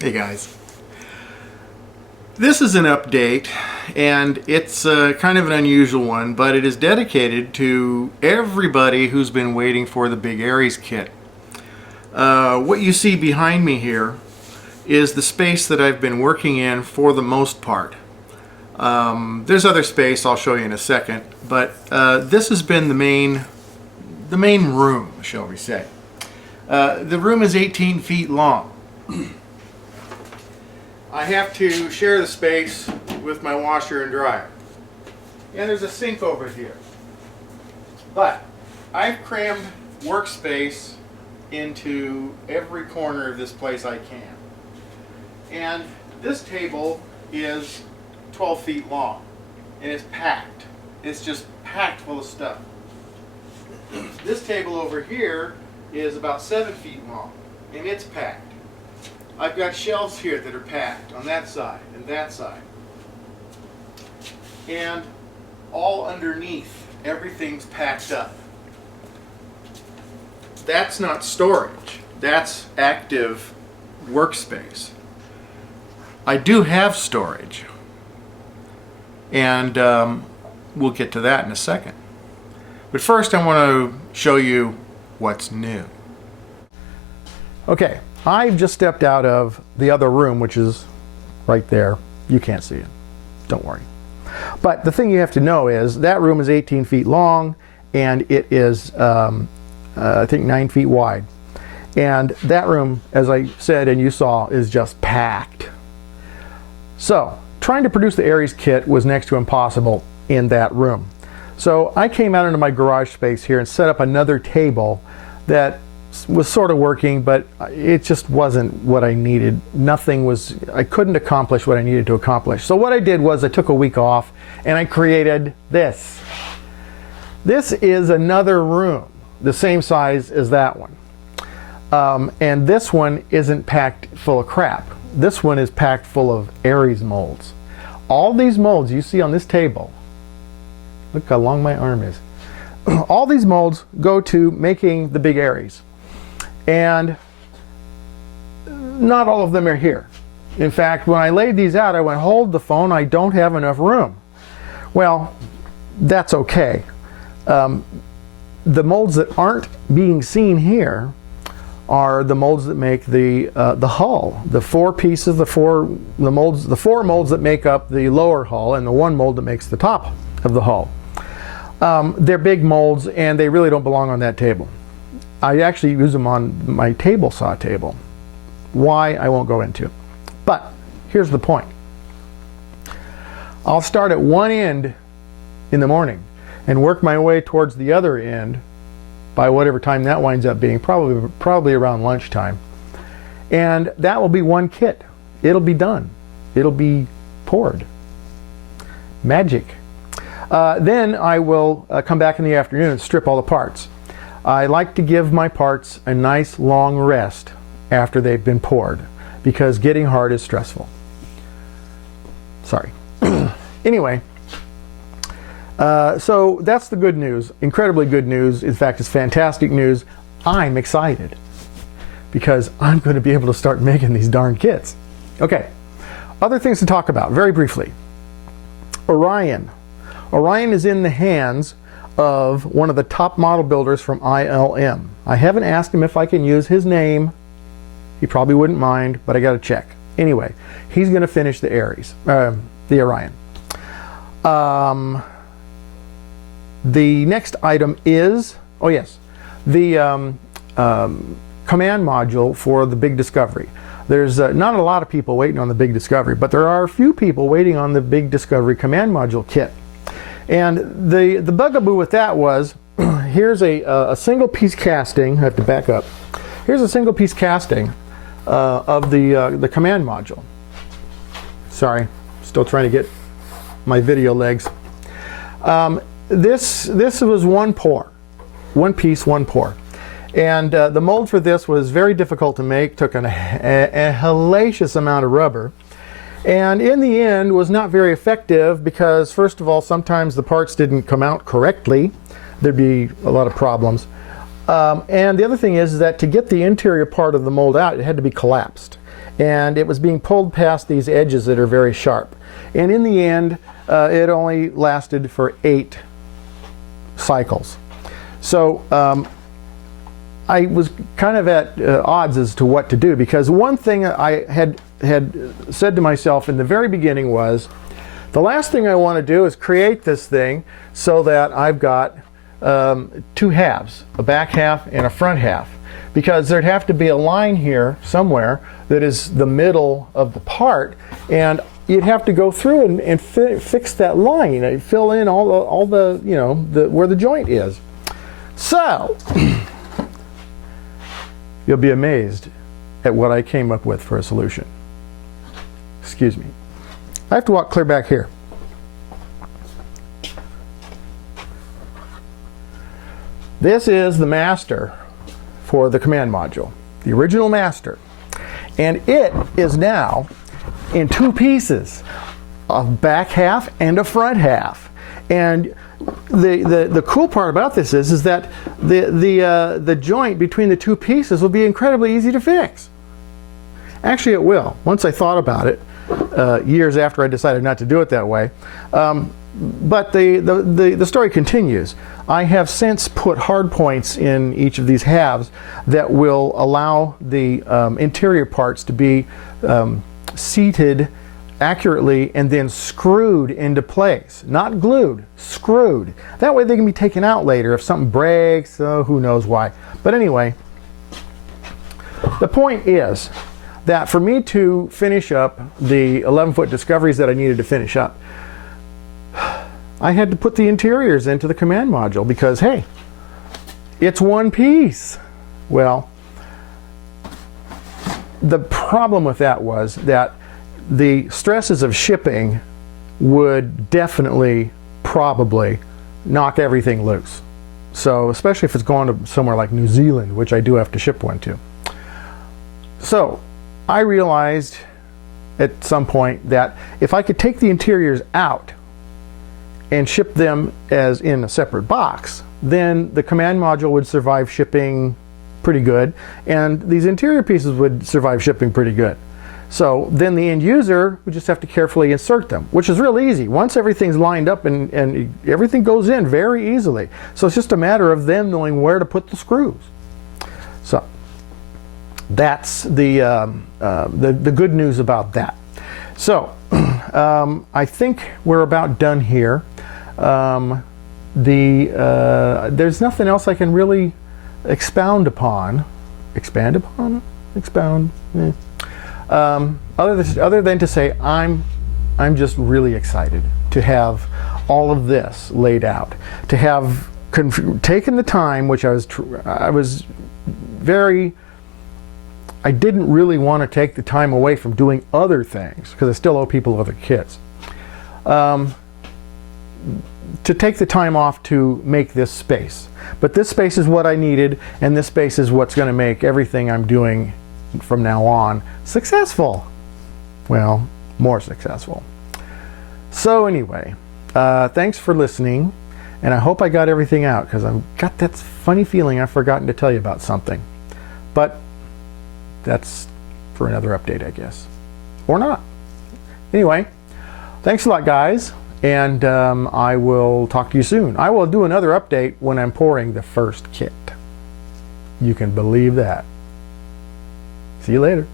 Hey guys, this is an update and it's kind of an unusual one, but it is dedicated to everybody who's been waiting for the big Aries kit. What you see behind me here is the space that I've been working in for the most part. There's other space I'll show you in a second, but this has been the main room, shall we say. The room is 18 feet long. I have to share the space with my washer and dryer. And there's a sink over here. But I've crammed workspace into every corner of this place I can. And this table is 12 feet long. And it's packed. It's just packed full of stuff. This table over here is about 7 feet long. And it's packed. I've got shelves here that are packed on that side and that side. And all underneath, everything's packed up. That's not storage. That's active workspace. I do have storage. And we'll get to that in a second. But first I want to show you what's new. Okay. I've just stepped out of the other room, which is right there. You can't see it. Don't worry. But the thing you have to know is that room is 18 feet long and it is, I think, 9 feet wide. And that room, as I said and you saw, is just packed. So, trying to produce the Aries kit was next to impossible in that room. So I came out into my garage space here and set up another table that was sort of working, but it just wasn't what I needed. I couldn't accomplish what I needed to accomplish. So what I did was I took a week off and I created this. This is another room, the same size as that one. And this one isn't packed full of crap. This one is packed full of Aries molds. All these molds you see on this table, look how long my arm is. All these molds go to making the big Aries. And not all of them are here. In fact, when I laid these out, I went, hold the phone, I don't have enough room. Well, that's okay. The molds that aren't being seen here are the molds that make the hull. The four pieces, the four molds that make up the lower hull, and the one mold that makes the top of the hull. They're big molds, and they really don't belong on that table. I actually use them on my table saw table. Why, I won't go into. But here's the point. I'll start at one end in the morning and work my way towards the other end by whatever time that winds up being, probably around lunchtime. And that will be one kit. It'll be done. It'll be poured. Magic. Then I will come back in the afternoon and strip all the parts. I like to give my parts a nice long rest after they've been poured because getting hard is stressful. Sorry. Anyway, so that's the good news. Incredibly good news. In fact, it's fantastic news. I'm excited because I'm going to be able to start making these darn kits. Okay, other things to talk about very briefly. Orion. Orion is in the hands of one of the top model builders from ILM. I haven't asked him if I can use his name. He probably wouldn't mind, but I got to check. Anyway, he's going to finish the Aries, the Orion. The next item is, oh yes, the command module for the big discovery. There's not a lot of people waiting on the big discovery, but there are a few people waiting on the big discovery command module kit. And the bugaboo with that was, here's a single piece casting. I have to back up. Here's a single piece casting of the command module. Sorry, still trying to get my video legs. This was one pour, one piece, one pour. And the mold for this was very difficult to make, took a hellacious amount of rubber. And in the end was not very effective because, first of all, sometimes the parts didn't come out correctly. There'd be a lot of problems. And the other thing is that to get the interior part of the mold out, it had to be collapsed. and it was being pulled past these edges that are very sharp. And in the end, it only lasted for 8 cycles. So I was kind of at odds as to what to do, because one thing I had said to myself in the very beginning was, the last thing I want to do is create this thing so that I've got 2 halves, a back half and a front half, because there'd have to be a line here somewhere that is the middle of the part, and you'd have to go through and fix that line, fill in all the where the joint is. So you'll be amazed at what I came up with for a solution. Excuse me. I have to walk clear back here. This is the master for the command module, the original master. And it is now in 2 pieces, a back half and a front half. And the cool part about this is that the joint between the 2 pieces will be incredibly easy to fix. Actually, it will. Once I thought about it, years after I decided not to do it that way. But the story continues. I have since put hard points in each of these halves that will allow the interior parts to be seated accurately and then screwed into place. Not glued, screwed. That way they can be taken out later if something breaks, who knows why. But anyway, the point is that for me to finish up the 11-foot discoveries that I needed to finish up, I had to put the interiors into the command module because, hey, it's 1 piece. Well, the problem with that was that the stresses of shipping would definitely, probably, knock everything loose. So, especially if it's going to somewhere like New Zealand, which I do have to ship one to. So, I realized at some point that if I could take the interiors out and ship them as in a separate box, then the command module would survive shipping pretty good, and these interior pieces would survive shipping pretty good. So then the end user would just have to carefully insert them, which is real easy. Once everything's lined up and everything goes in very easily. So it's just a matter of them knowing where to put the screws. So that's the good news about that. So I think we're about done here. There's nothing else I can really expound upon. Expand upon? Expound? Other than to say I'm just really excited to have all of this laid out, to have taken the time, which I didn't really want to take the time away from doing other things because I still owe people other kits. To take the time off to make this space. But this space is what I needed, and this space is what's going to make everything I'm doing from now on successful. Well, more successful. So anyway, thanks for listening, and I hope I got everything out, because I've got that funny feeling I've forgotten to tell you about something. But that's for another update, I guess. Or not. Anyway, thanks a lot, guys. And I will talk to you soon. I will do another update when I'm pouring the first kit. You can believe that. See you later.